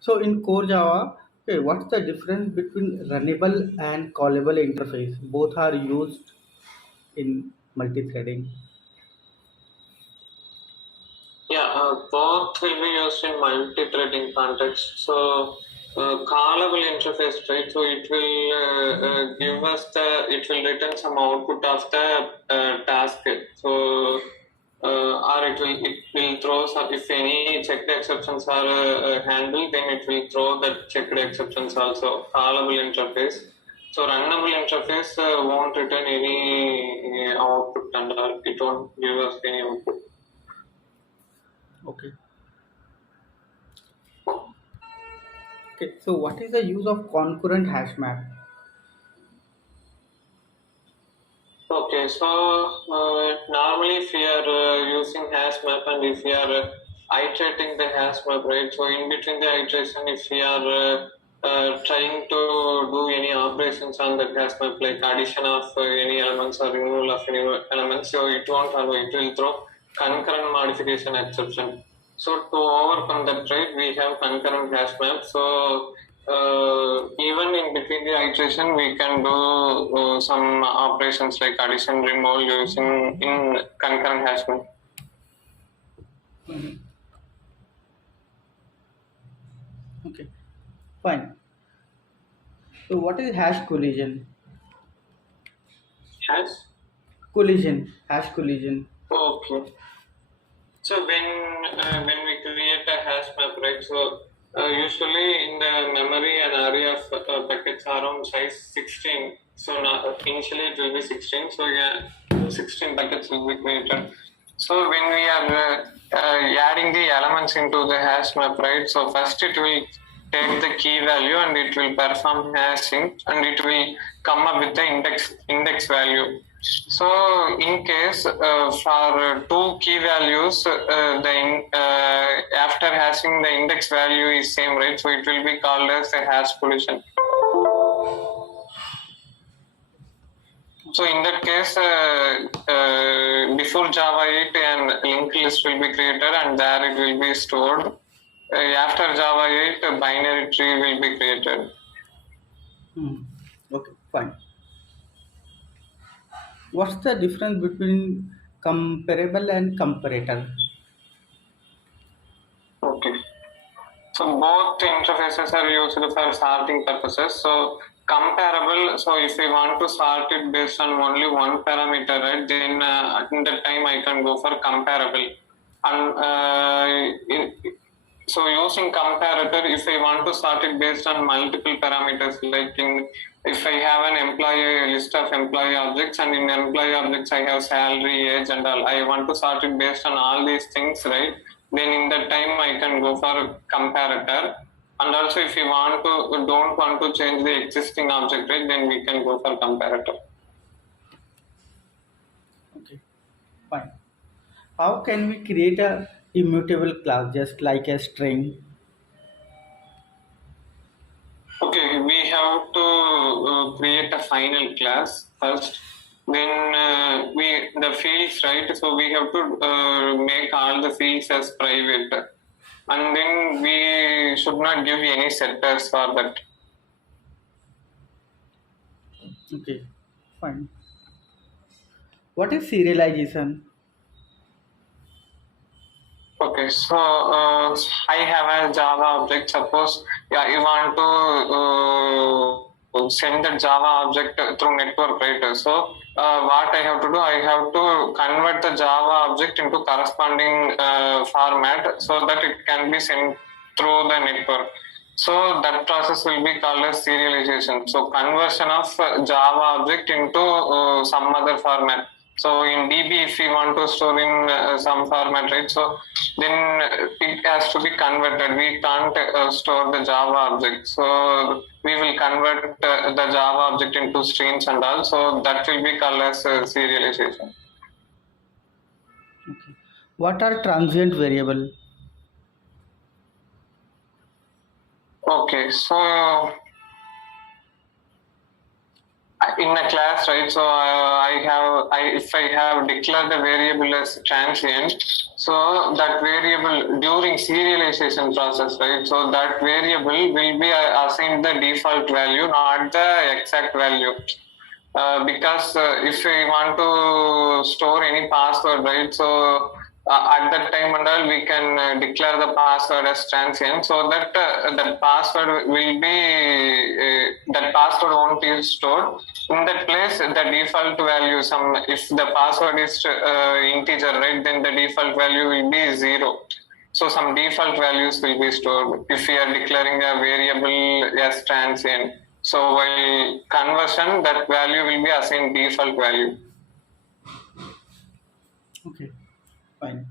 So in core Java, okay, what's the difference between runnable and callable interface? Both are used in multi-threading. Yeah, both will be used in multi-threading context. So, callable interface, right? So it will give us it will return some output of the task. So, it will throw some, if any checked exceptions are handled, then it will throw that checked exceptions also. Callable interface. So runnable interface won't return any output and all. It won't give us any output. Okay. Okay. So what is the use of concurrent hash map? Okay, so normally if we are using hash map and if we are iterating the hash map, right? So in between the iteration, if we are trying to do any operations on the hash map, like addition of any elements or removal of any elements, so it won't allow, it will throw concurrent modification exception. So to overcome that, right, we have concurrent hash map. So even in between the iteration, we can do some operations like addition, removal using in concurrent hash map. Okay. Fine. So what is hash collision? Hash? Collision. Hash collision. Okay. So when we create a hash map, right? So usually in the memory an area of packets around size 16. So now, initially it will be 16. So yeah, 16 packets will be created. So when we are adding the elements into the hash map, right? So first it will take the key value and it will perform hashing and it will come up with the index value. So, in case for two key values, after hashing the index value is same, right? So it will be called as a hash collision. So in that case, before Java 8, an linked list will be created and there it will be stored. After Java 8, a binary tree will be created. Hmm. Okay. Fine. What's the difference between comparable and comparator? Okay. So both interfaces are used for sorting purposes. So comparable. So if we want to sort it based on only one parameter, right? Then in that time I can go for comparable. And so using comparator, if I want to sort it based on multiple parameters, like if I have an employee, a list of employee objects, and in employee objects I have salary, age, and all. I want to sort it based on all these things, right? Then in that time I can go for comparator. And also if you don't want to change the existing object, right, then we can go for comparator. Okay. Fine. How can we create a immutable class just like a string? Okay, we have to create a final class first. Then we the fields, right? So we have to make all the fields as private, and then we should not give any setters for that. Okay. Fine. What is serialization? Okay, so I have a Java object. Suppose yeah, you want to send the Java object through network, right? So what I have to do, I have to convert the Java object into corresponding format so that it can be sent through the network. So that process will be called as serialization. So conversion of Java object into some other format. So in DB, if we want to store in some format, right? So then it has to be converted. We can't store the Java object. So we will convert the Java object into strings and all. So that will be called as serialization. Okay. What are transient variable? Okay, so in a class, right? So if I have declared the variable as transient, so that variable during serialization process, right? So that variable will be assigned the default value, not the exact value. Because if we want to store any password, right? So at that time and all, we can declare the password as transient, so that that password will be that password won't be stored. In that place, the default value, some if the password is integer, right, then the default value will be 0. So some default values will be stored if we are declaring a variable as transient. So while conversion, that value will be assigned default value. Okay, fine.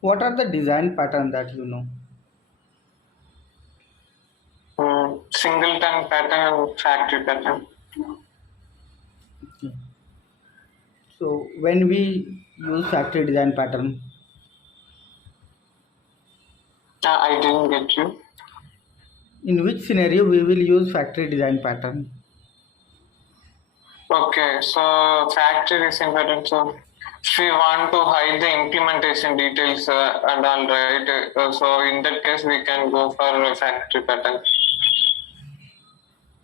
What are the design pattern that you know? Singleton pattern, factory pattern. Okay. So when we use factory design pattern, I didn't get you. in which scenario we will use factory design pattern? Okay, so factory is important. So if we want to hide the implementation details and all, right, so in that case we can go for a factory pattern.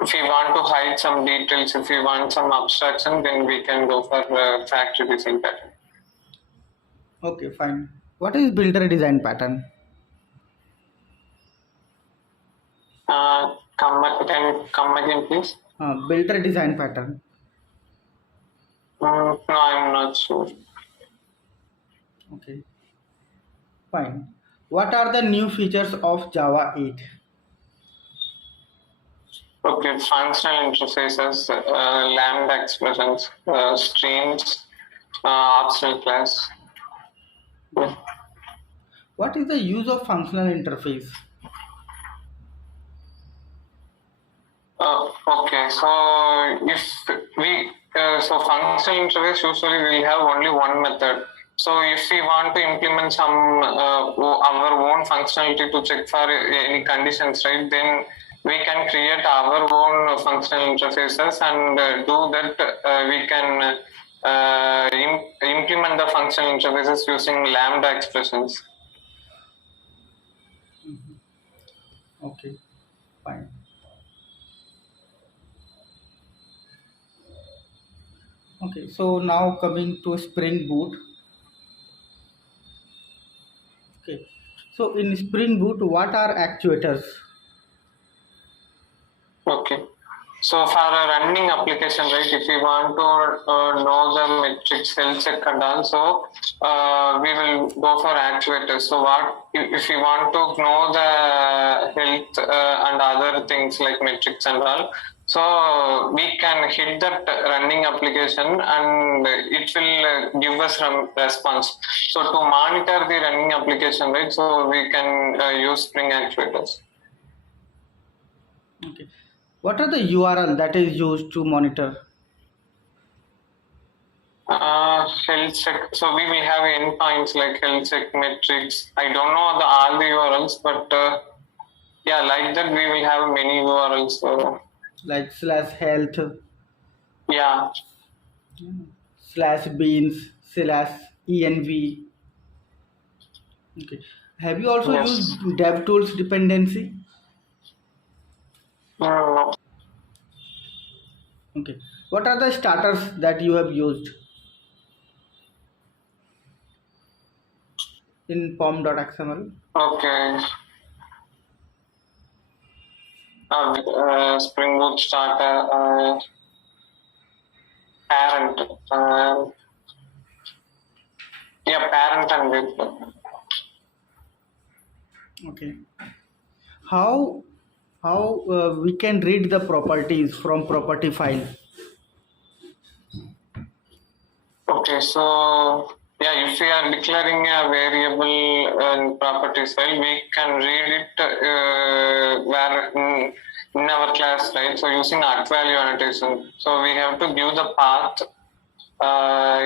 If we want to hide some details, if we want some abstraction, then we can go for factory design pattern. Okay, fine. What is builder design pattern? Can come again, please? Builder design pattern. No, I'm not sure. Okay, fine. What are the new features of Java 8? Okay, functional interfaces, lambda expressions, streams, optional class. Yeah. What is the use of functional interface? Okay, so if we so functional interface usually will have only one method. So if we want to implement some our own functionality to check for any conditions, right? Then we can create our own functional interfaces and do that. We can implement the functional interfaces using lambda expressions. Okay, fine. Okay, so now coming to Spring Boot. Okay, so in Spring Boot, what are actuators? Okay. So for a running application, right, if we want to know the metrics, health check and also we will go for actuators. So what if we want to know the health and other things like metrics and all, so we can hit that running application and it will give us some response. So to monitor the running application, right, so we can use Spring actuators. Okay, what are the URL that is used to monitor? Health check. So we will have endpoints like health check metrics. I don't know all the URLs, but yeah, like that we will have many URLs. So Like /health, yeah, /beans, /env. Okay. Have you also yes. used DevTools dependency? No. Okay. What are the starters that you have used in pom.xml? Okay. Spring Boot starter parent. Yeah, parent and with. Okay. How we can read the properties from property file? Okay, so yeah, if we are declaring a variable in properties file, we can read it where in our class, right? So using @value annotation. So we have to give the path uh,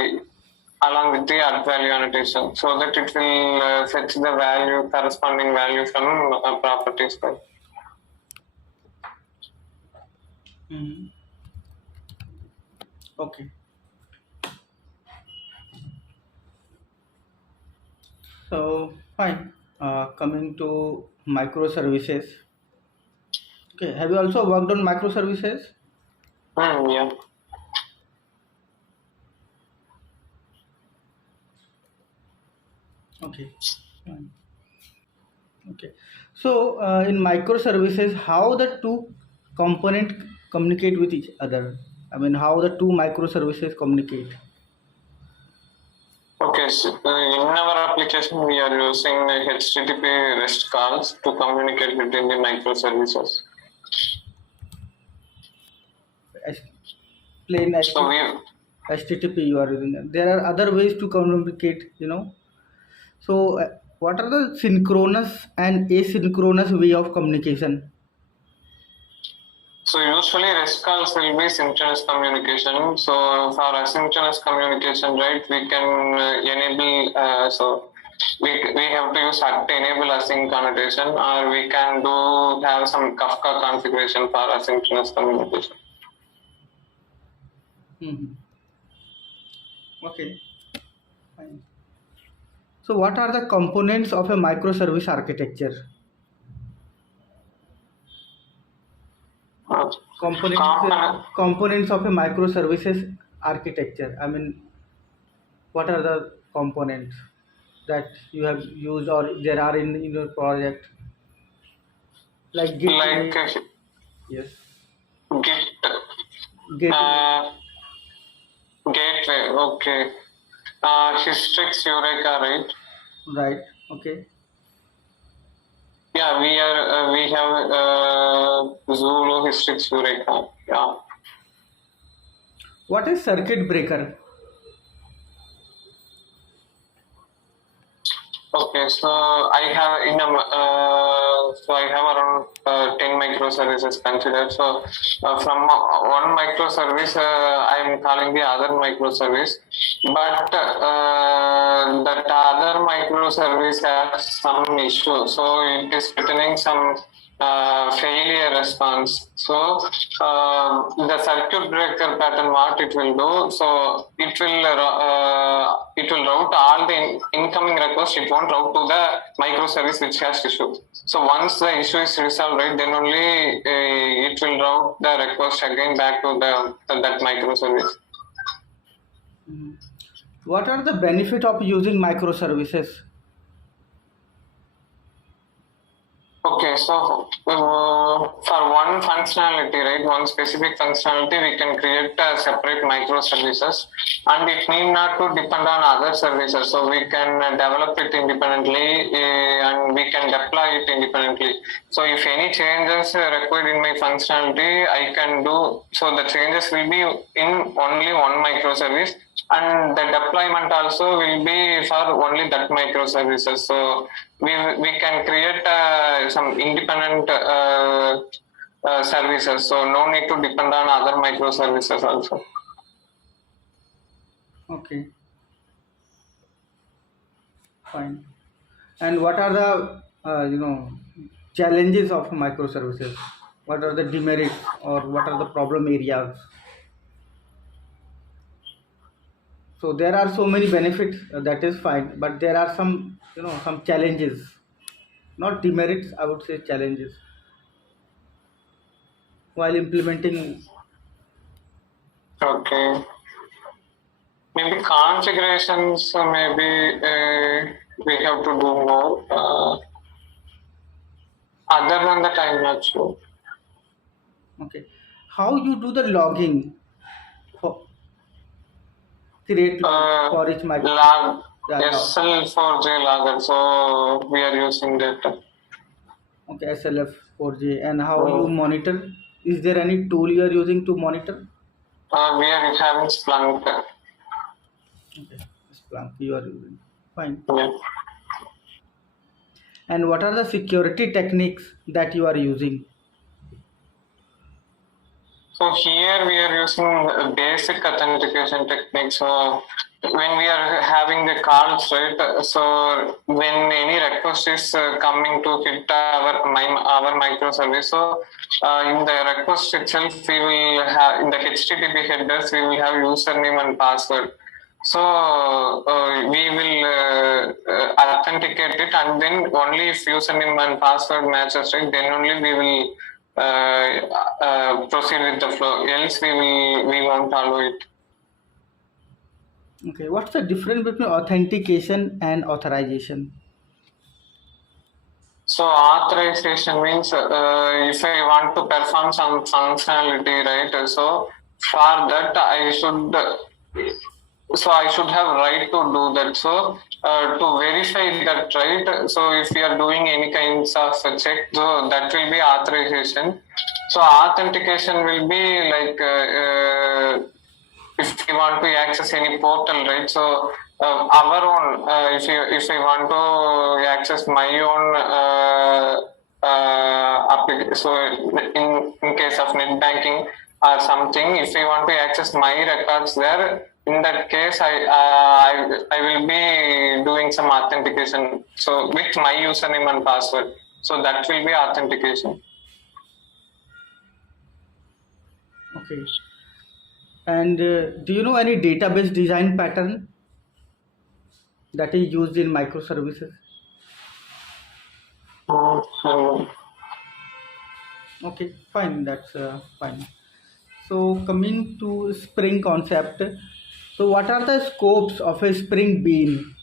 along with the @value annotation, so that it will fetch the value corresponding value from properties file. Mhm. Okay. So fine. Coming to microservices. Okay. Have you also worked on microservices? Yeah. Okay. Fine. Okay. So in microservices, how the two component communicate with each other? I mean, how the two microservices communicate? Okay, so in our application, we are using HTTP REST calls to communicate between the microservices. As plain So we, HTTP you are using. There are other ways to communicate. So what are the synchronous and asynchronous way of communication? so usually REST calls will be synchronous communication. So for asynchronous communication, right, we can enable. We have to use HUD to enable async connotation, or we can do have some Kafka configuration for asynchronous communication. Hmm. Okay, fine. So what are the components of a microservice architecture? Uh, Components component, components of a microservices architecture. I mean, what are the components that you have used or there are in your project? Like like gateway, yes, Git, gateway, uh, gateway. Okay. Hystrix Eureka, right? right? Okay. Yeah, we have Zulu Hystrix Eureka. Yeah. What is circuit breaker? Okay, so I have around 10 microservices considered. So from one microservice, I am calling the other microservice, but that other microservice has some issue. So it is returning some failure response. So the circuit breaker pattern, what it will do? So it will route all the incoming requests. It won't route to the microservice which has issue. So once the issue is resolved, right, then only it will route the request again back to that microservice. Mhm. What are the benefit of using microservices? Okay, so for one functionality, right, one specific functionality, we can create separate microservices, and it need not to depend on other services. So we can develop it independently, and we can deploy it independently. So if any changes required in my functionality, I can do. So the changes will be in only one microservice, and the deployment also will be for only that microservices. So we can create some independent services, so no need to depend on other microservices also. Okay, fine. And what are the challenges of microservices? What are the demerits or what are the problem areas? So there are so many benefits, that is fine, but there are some challenges, not demerits. I would say challenges while implementing. Okay, maybe configurations, maybe we have to do more. Other than that, I'm not sure. Okay, how you do the logging for create log for each micro? Log Yeah, log. SL4J logger, so we are using that. Okay, SLF 4J. And how you Uh, monitor? Is there any tool you are using to monitor? we are having Splunk. Okay, Splunk you are using. Fine. Yeah. And what are the security techniques that you are using? So here we are using basic authentication techniques. So when we are having the calls, right? So when any request is coming to hit our microservice, so in the request itself, we will have in the HTTP headers, we will have username and password. So we will authenticate it, and then only if username and password matches, right, then only we will proceed with the flow. Else we won't allow it. Okay, what's the difference between authentication and authorization? So authorization means if I want to perform some functionality, right? So for that I should have right to do that. So to verify that, right? So if you are doing any kinds of check, so that will be authorization. So authentication will be like if you want to access any portal, right? So our own, if I want to access my own application, so in case of net banking or something, if I want to access my records there, in that case, I will be doing some authentication. So with my username and password. So that will be authentication. Okay. And do you know any database design pattern that is used in microservices? Mm, Okay, fine. That's fine. So coming to Spring concept. So what are the scopes of a Spring Bean?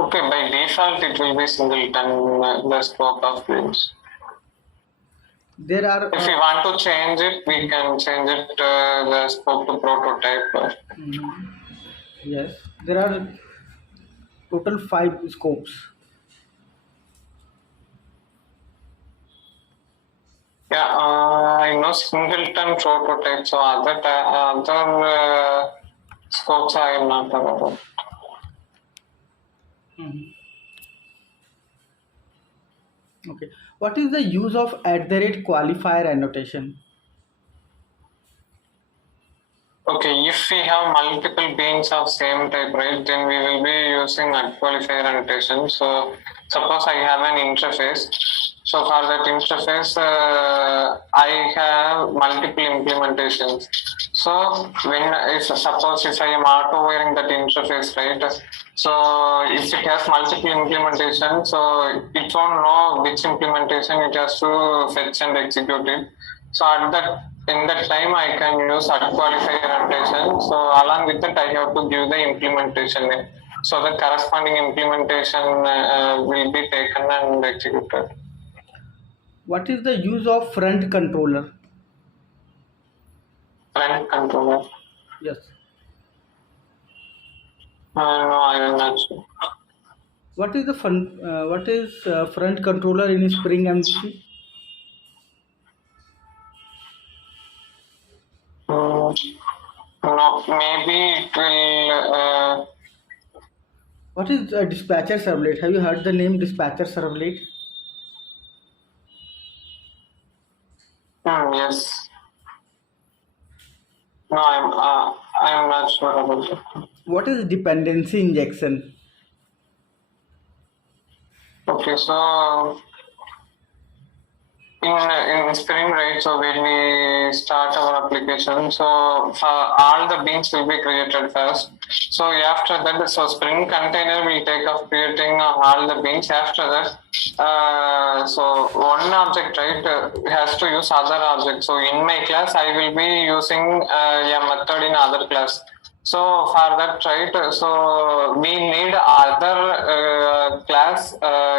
Okay, by default it will be singleton, the scope of views. There are If we want to change it, we can change it the scope to prototype. mhm, yes, there are total 5 scopes. Yeah, I know singleton prototype, so other scopes I am not aware of. Mhm. Okay. What is the use of @qualifier annotation? Okay, if we have multiple beans of same type, right, then we will be using qualifier annotation. So suppose I have an interface. So for that interface, I have multiple implementations. So if suppose if I am auto wearing that interface, right? So if it has multiple implementation, so it won't know which implementation it has to fetch and execute it. So at that in that time I can use qualifier annotation. So along with that I have to give the implementation name. So the corresponding implementation will be taken and executed. What is the use of front controller? Front controller. Yes. No, I am not sure. What is front controller in Spring MVC? Mm, no, maybe it will. What is dispatcher servlet? Have you heard the name dispatcher servlet? Yes. No, I am not sure about it. What is dependency injection? Okay, so in Spring, right? So when we start our application, so all the beans will be created first. So after that, so Spring container will take off creating all the beans. After that, so one object, right, has to use other object. So in my class, I will be using a method in other class. So for that, right, so we need other class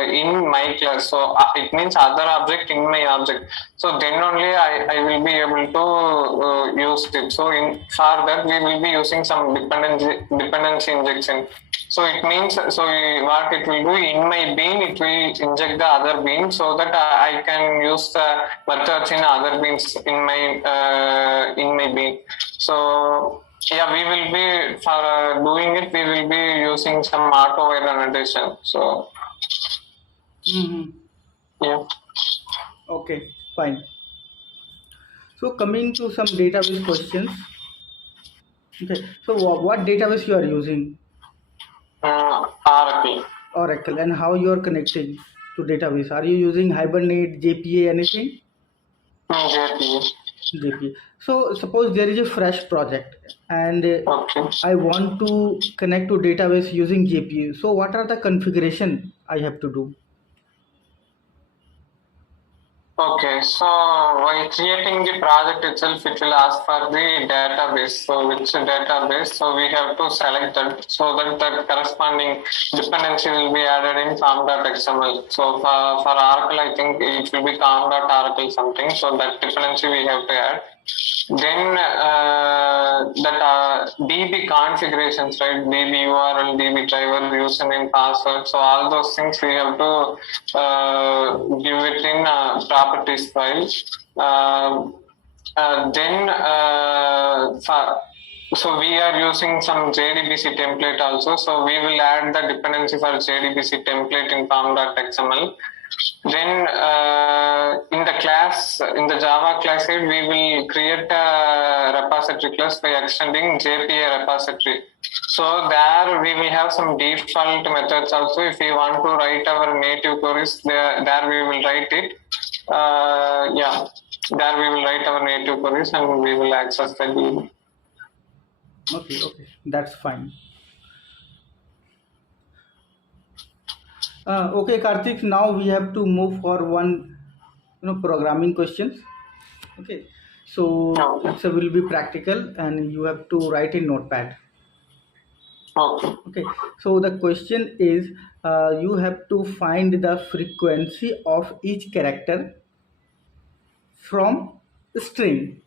in my class. So it means other object in my object. So then only I will be able to use it. So for that we will be using some dependency injection. So it means what it will do in my bean, it will inject the other bean so that I can use the methods in other beans in my bean. So yeah, we will be for doing it. We will be using some auto wear annotation. So Mm-hmm. yeah. Okay, fine. So coming to some database questions. Okay. So what database you are using? Oracle. Oracle. And how you are connecting to database? Are you using Hibernate, JPA, anything? JP. JPA. So suppose there is a fresh project and Okay. I want to connect to database using JPA. So what are the configuration I have to do? Okay, so while creating the project itself, it will ask for the database. So which database? So we have to select that so that the corresponding dependency will be added in form.xml. So for Oracle, I think it will be com.oracle something. So that dependency we have to add. Then that DB configurations, right? DB URL, DB driver, username, password. So all those things we have to give it in properties file. Then so we are using some JDBC template also. So we will add the dependency for JDBC template in form.xml. Then in the class, in the Java class side, we will create a repository class by extending JPA repository. So there we will have some default methods also. If we want to write our native queries, there we will write it. There we will write our native queries and we will access the DB. Okay, that's fine. Okay, Karthik. Now we have to move for one, programming questions. Okay, so Okay. it will be practical, and you have to write in Notepad. Okay. Okay, so the question is, you have to find the frequency of each character from string.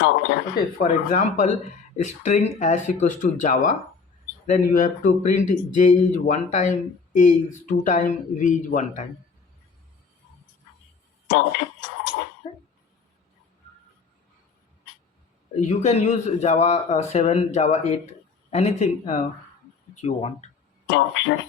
Okay. Okay, for example, string s equals to Java, then you have to print j is one time, a is two time, v is one time. Okay. You can use Java 7, Java 8, anything you want. Okay.